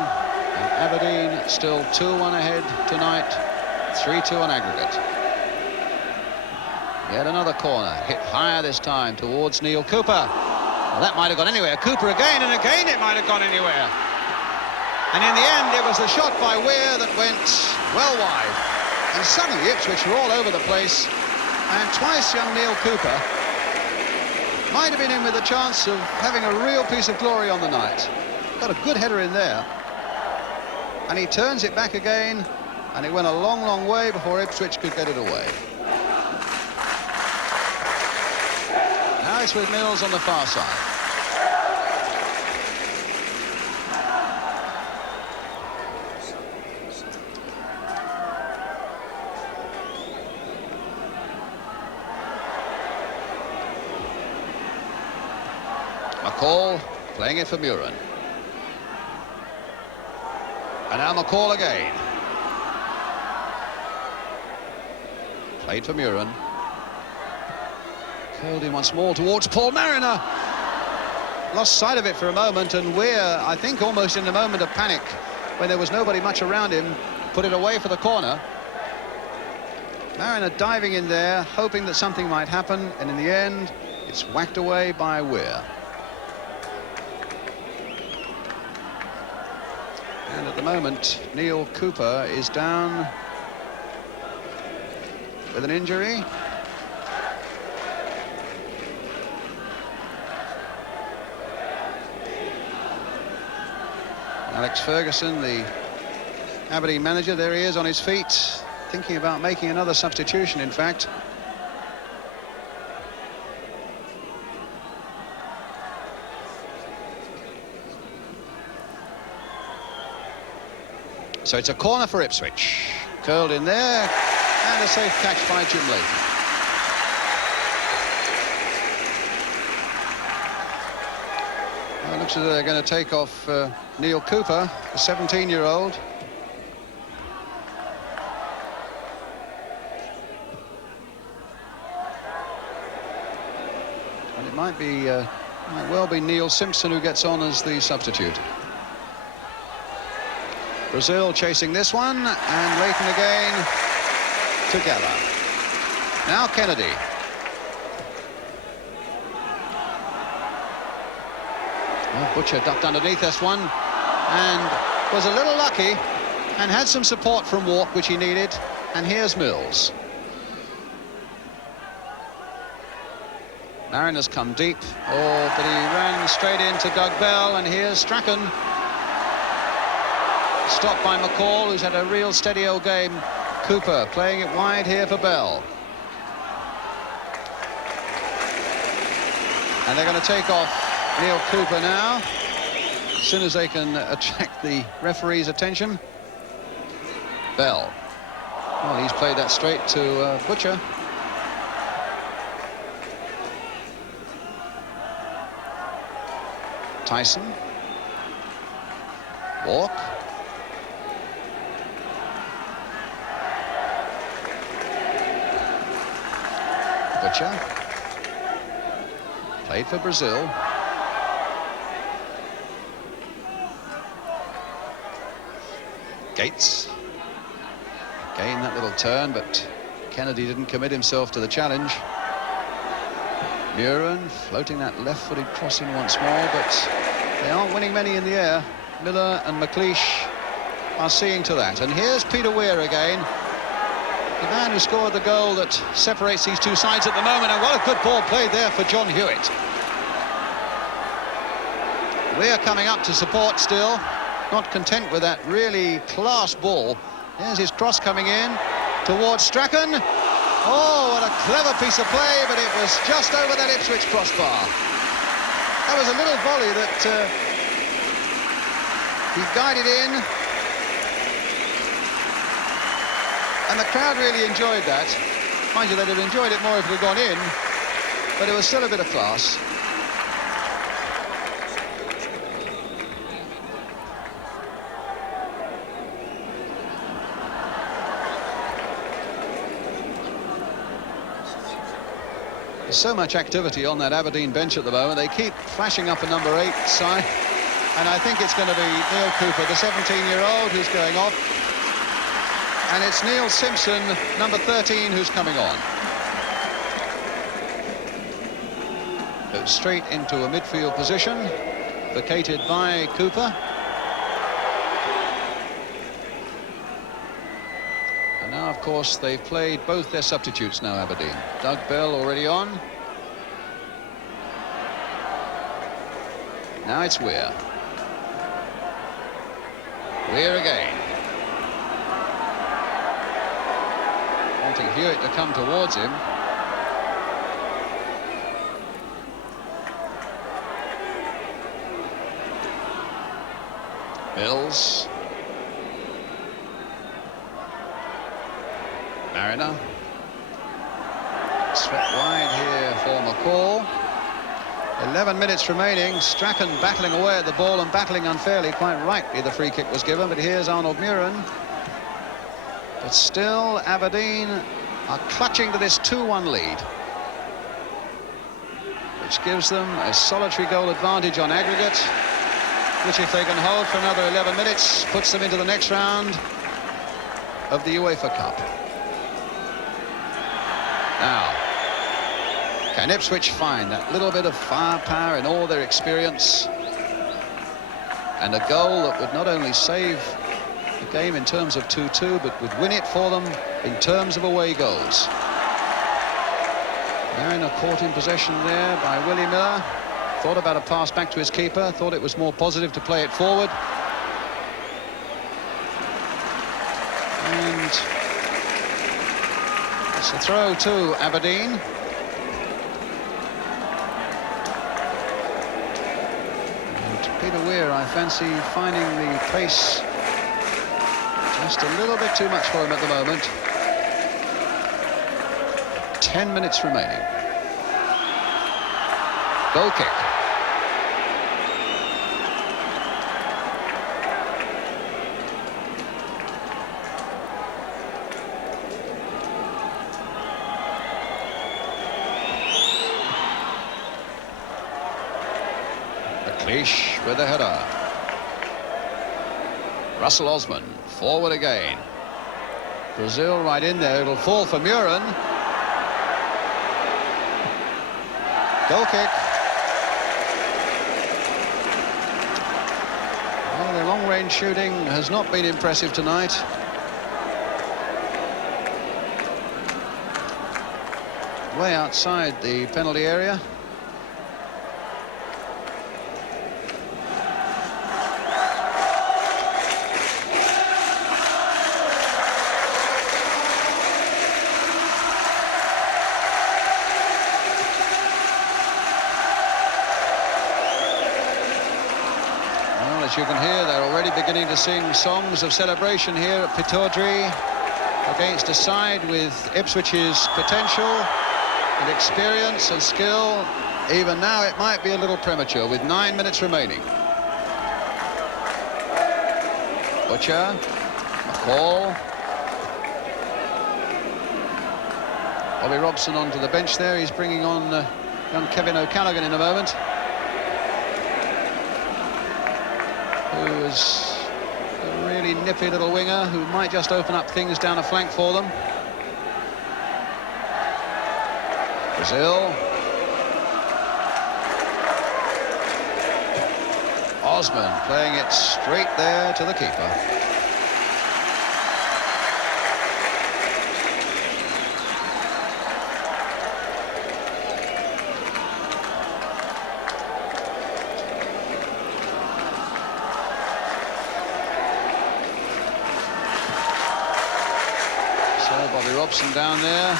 And Aberdeen still 2-1 ahead tonight. 3-2 on aggregate. Yet another corner, hit higher this time towards Neil Cooper. Well, that might have gone anywhere. Cooper again, and again it might have gone anywhere. And in the end, it was the shot by Weir that went well wide. And suddenly Ipswich were all over the place. And twice young Neil Cooper might have been in with a chance of having a real piece of glory on the night. Got a good header in there. And he turns it back again, and it went a long, long way before Ipswich could get it away. Now it's with Mills on the far side. McCall playing it for Muren. And now McCall again. Played for Muren. Curled in once more towards Paul Mariner. Lost sight of it for a moment, and Weir, I think almost in a moment of panic, when there was nobody much around him, put it away for the corner. Mariner diving in there, hoping that something might happen, and in the end, it's whacked away by Weir. And at the moment, Neil Cooper is down with an injury. Alex Ferguson, the Aberdeen manager, there he is on his feet, thinking about making another substitution, in fact. So it's a corner for Ipswich. Curled in there, and a safe catch by Jim Leighton. Well, it looks as though they're going to take off Neil Cooper, the 17-year-old. And it might well be Neil Simpson who gets on as the substitute. Brazil chasing this one, and Leighton again together. Now Kennedy. Well, Butcher ducked underneath this one and was a little lucky and had some support from Walk, which he needed. And here's Mills. Mariner's come deep. Oh, but he ran straight into Doug Bell, and here's Strachan. Stopped by McCall, who's had a real steady old game. Cooper playing it wide here for Bell. And they're going to take off Neil Cooper now, as soon as they can attract the referee's attention. Bell. Well, he's played that straight to Butcher. Tyson. Walk. Butcher. Played for Brazil. Gates. Again, that little turn, but Kennedy didn't commit himself to the challenge. Muren floating that left-footed crossing once more, but they aren't winning many in the air. Miller and McLeish are seeing to that. And here's Peter Weir again, the man who scored the goal that separates these two sides at the moment. And what a good ball played there for John Hewitt. Weir coming up to support still. not content with that really class ball. There's his cross coming in towards Strachan. Oh, what a clever piece of play, but it was just over that Ipswich crossbar. That was a little volley that he guided in. And the crowd really enjoyed that. Mind you, they'd have enjoyed it more if it had gone in, but it was still a bit of class. There's so much activity on that Aberdeen bench at the moment. They keep flashing up a number 8 side, and I think it's going to be Neil Cooper, the 17-year-old, who's going off. And it's Neil Simpson, number 13, who's coming on. Goes straight into a midfield position, vacated by Cooper. And now, of course, they've played both their substitutes now, Aberdeen. Doug Bell already on. Now it's Weir. Weir again. Wanting Hewitt to come towards him. Mills. Mariner. Swept wide here for McCall. 11 minutes remaining. Strachan battling away at the ball and battling unfairly. Quite rightly the free kick was given, but here's Arnold Muren. But still, Aberdeen are clutching to this 2-1 lead, which gives them a solitary goal advantage on aggregate, which, if they can hold for another 11 minutes, puts them into the next round of the UEFA Cup. Now, can Ipswich find that little bit of firepower in all their experience and a goal that would not only save the game in terms of 2-2, but would win it for them in terms of away goals? Mariner caught in possession there by Willie Miller. Thought about a pass back to his keeper. Thought it was more positive to play it forward. And it's a throw to Aberdeen. And Peter Weir, I fancy, finding the pace just a little bit too much for him at the moment. 10 minutes remaining. Goal kick. McLeish with a header. Russell Osman forward again. Brazil right in there. It'll fall for Muren. Goal kick. Well, their long-range shooting has not been impressive tonight. Way outside the penalty area. As you can hear, they're already beginning to sing songs of celebration here at Pittodrie against a side with Ipswich's potential and experience and skill. Even now it might be a little premature with 9 minutes remaining. Butcher, McCall. Bobby Robson onto the bench there. He's bringing on young Kevin O'Callaghan in a moment, who is a really nippy little winger who might just open up things down a flank for them. Brazil. Osman playing it straight there to the keeper. Robson down there.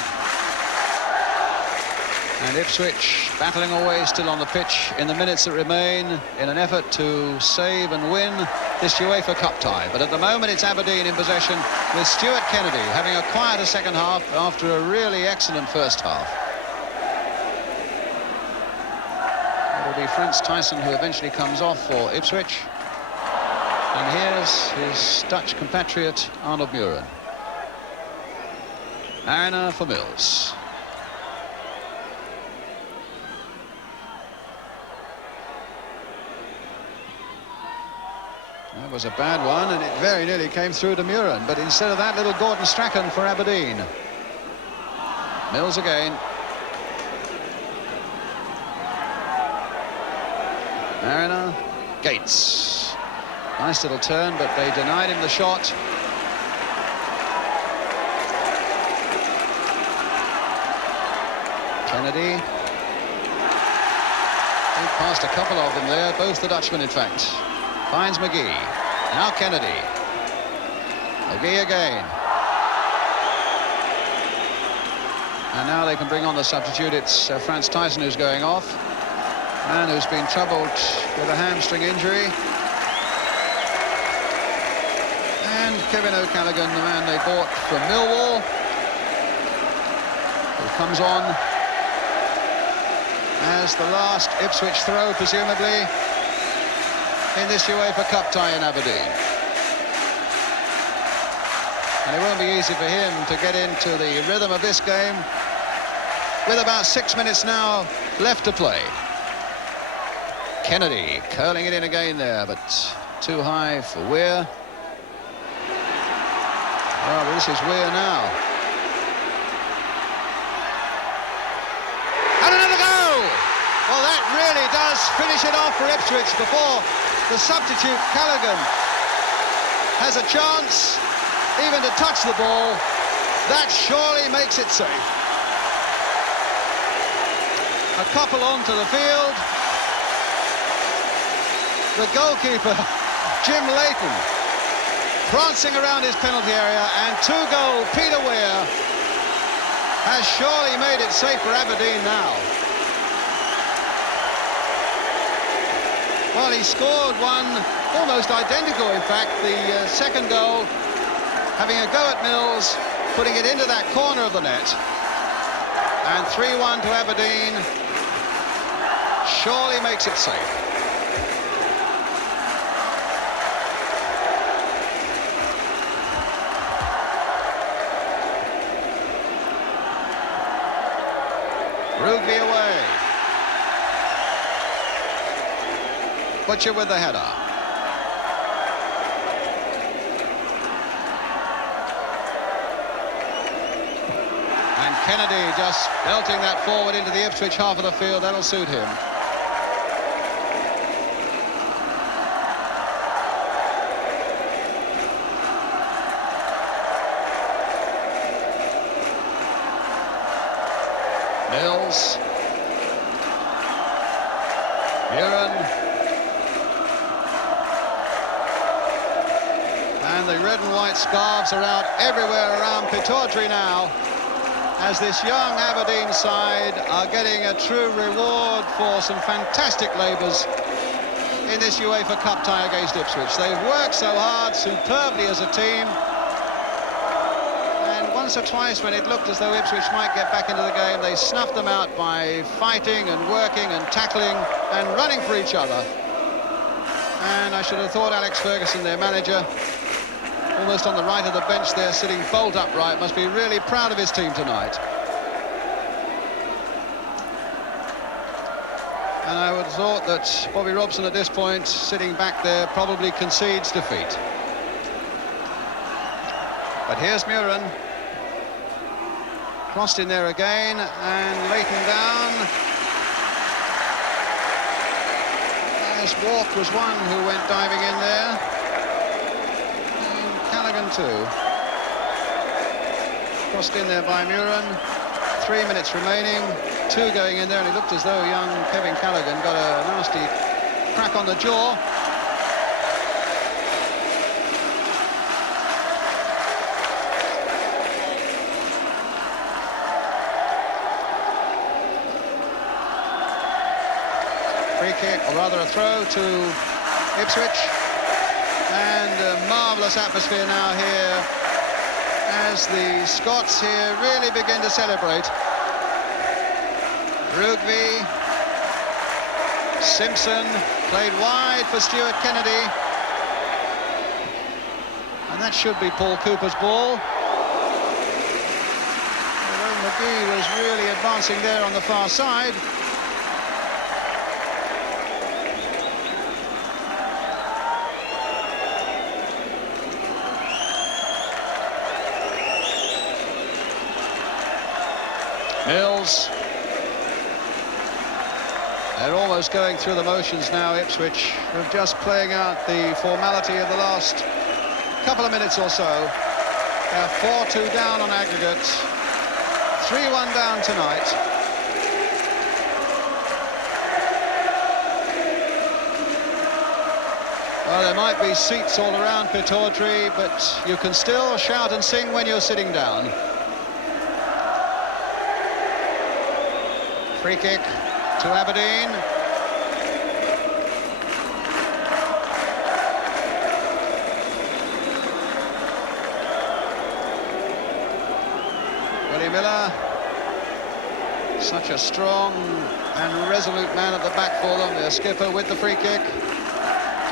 And Ipswich battling away still on the pitch in the minutes that remain in an effort to save and win this UEFA Cup tie. But at the moment it's Aberdeen in possession, with Stuart Kennedy having a quieter second half after a really excellent first half. It'll be Frans Thijssen who eventually comes off for Ipswich. And here's his Dutch compatriot Arnold Muren. Mariner for Mills. That was a bad one, and it very nearly came through to Muren, but instead of that, little Gordon Strachan for Aberdeen. Mills again. Mariner, Gates. Nice little turn, but they denied him the shot. Kennedy. He passed a couple of them there, both the Dutchmen in fact. Finds McGee. Now Kennedy. McGee again. And now they can bring on the substitute. It's Frans Thijssen who's going off. Man who's been troubled with a hamstring injury. And Kevin O'Callaghan, the man they bought from Millwall, who comes on as the last Ipswich throw, presumably, in this UEFA Cup tie in Aberdeen. And it won't be easy for him to get into the rhythm of this game with about 6 minutes now left to play. Kennedy curling it in again there, but too high for Weir. Oh, this is Weir now. And another goal! Well, that really does finish it off for Ipswich before the substitute Callaghan has a chance even to touch the ball. That surely makes it safe. A couple onto the field. The goalkeeper, Jim Leighton, prancing around his penalty area, and two-goal Peter Weir has surely made it safe for Aberdeen now. Well, he scored one almost identical, in fact, the second goal, having a go at Mills, putting it into that corner of the net. And 3-1 to Aberdeen surely makes it safe. Rugby away. Butcher with the header. And Kennedy just belting that forward into the Ipswich half of the field. That'll suit him. Mills. Muren. And the red and white scarves are out everywhere around Pittodrie now, as this young Aberdeen side are getting a true reward for some fantastic labours in this UEFA Cup tie against Ipswich. They've worked so hard, superbly as a team. And once or twice when it looked as though Ipswich might get back into the game, they snuffed them out by fighting and working and tackling and running for each other. And I should have thought Alex Ferguson, their manager, almost on the right of the bench there, sitting bolt upright, must be really proud of his team tonight. And I would have thought that Bobby Robson at this point, sitting back there, probably concedes defeat. But here's Muren. Crossed in there again, and Leighton down. As Walk was one who went diving in there. Too. Crossed in there by Muren. 3 minutes remaining, two going in there, and it looked as though young Kevin Callaghan got a nasty crack on the jaw. rather a throw to Ipswich. And a marvellous atmosphere now here as the Scots here really begin to celebrate. Rugby, Simpson played wide for Stuart Kennedy, and that should be Paul Cooper's ball. Although McGee was really advancing there on the far side. Mills. They're almost going through the motions now, Ipswich, of just playing out the formality of the last couple of minutes or so. They're 4-2 down on aggregate, 3-1 down tonight. Well, there might be seats all around Pittodrie, but you can still shout and sing when you're sitting down. Free kick to Aberdeen. Willie Miller, such a strong and resolute man at the back for them. Their skipper with the free kick.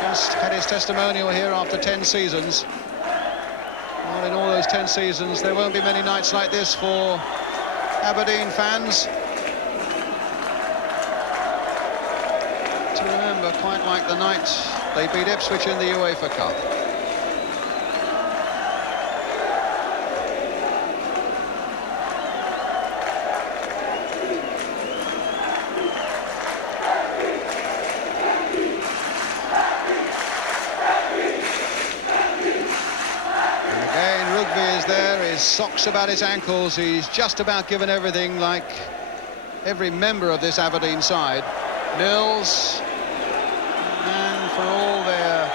Just had his testimonial here after 10 seasons. Well, in all those 10 seasons, there won't be many nights like this for Aberdeen fans. Remember, quite like the night they beat Ipswich in the UEFA Cup. And again, Rugby is there, his socks about his ankles. He's just about given everything, like every member of this Aberdeen side. Mills. And for all their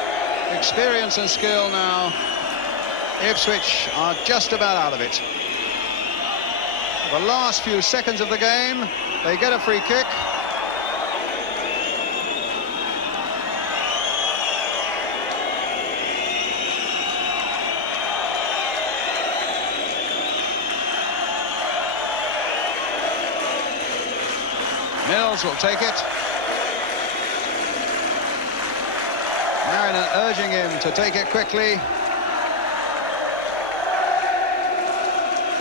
experience and skill now, Ipswich are just about out of it. The last few seconds of the game, they get a free kick. Mills will take it. Mariner urging him to take it quickly.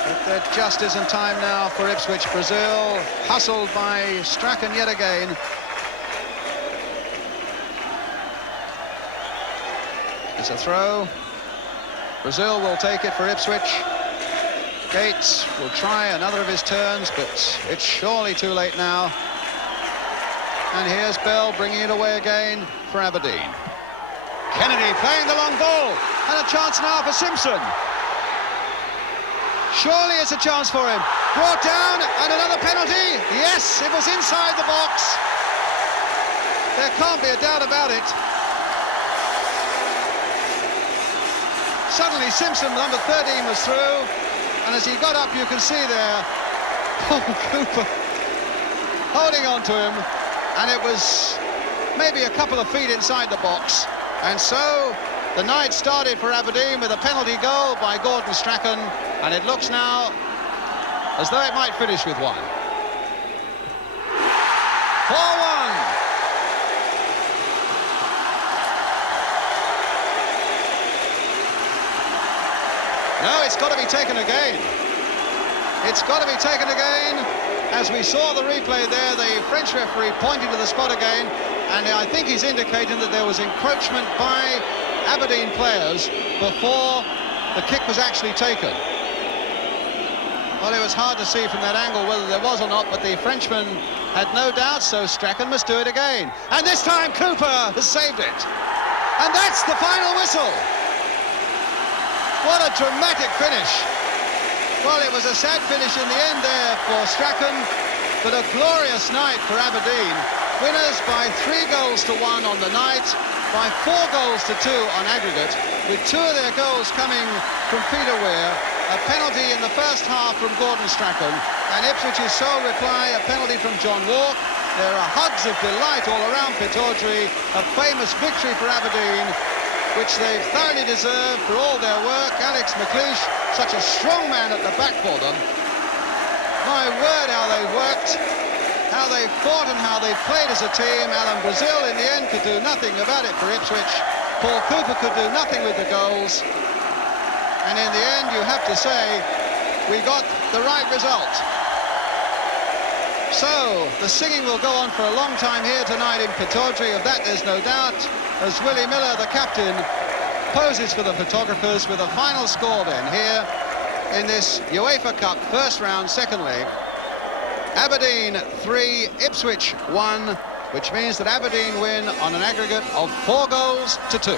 But there just isn't time now for Ipswich. Brazil hustled by Strachan yet again. It's a throw. Brazil will take it for Ipswich. Gates will try another of his turns, but it's surely too late now. And here's Bell bringing it away again for Aberdeen. Kennedy playing the long ball, and a chance now for Simpson. Surely it's a chance for him. Brought down, and another penalty. Yes, it was inside the box. There can't be a doubt about it. Suddenly Simpson, number 13, was through, and as he got up, you can see there Paul Cooper holding on to him, and it was maybe a couple of feet inside the box. And so the night started for Aberdeen with a penalty goal by Gordon Strachan, and it looks now as though it might finish with one. 4-1. No, it's got to be taken again. It's got to be taken again. As we saw the replay there, the French referee pointing to the spot again, and I think he's indicating that there was encroachment by Aberdeen players before the kick was actually taken. Well, it was hard to see from that angle whether there was or not, but the Frenchman had no doubt, so Strachan must do it again. And this time Cooper has saved it. And that's the final whistle. What a dramatic finish. Well, it was a sad finish in the end there for Strachan, but a glorious night for Aberdeen. Winners by 3-1 on the night, by 4-2 on aggregate, with 2 of their goals coming from Peter Weir, a penalty in the first half from Gordon Strachan, and Ipswich's sole reply, a penalty from John Walk, There are hugs of delight all around Pittodrie, a famous victory for Aberdeen, which they've thoroughly deserved for all their work. Alex McLeish, such a strong man at the back for them. My word, how they've worked, how they've fought and how they've played as a team. Alan Brazil, in the end, could do nothing about it for Ipswich. Paul Cooper could do nothing with the goals. And in the end, you have to say, we got the right result. So, the singing will go on for a long time here tonight in Pittodrie, of that there's no doubt, as Willie Miller, the captain, poses for the photographers with a final score then here in this UEFA Cup first round, second leg. Aberdeen 3, Ipswich 1, which means that Aberdeen win on an aggregate of 4 goals to 2.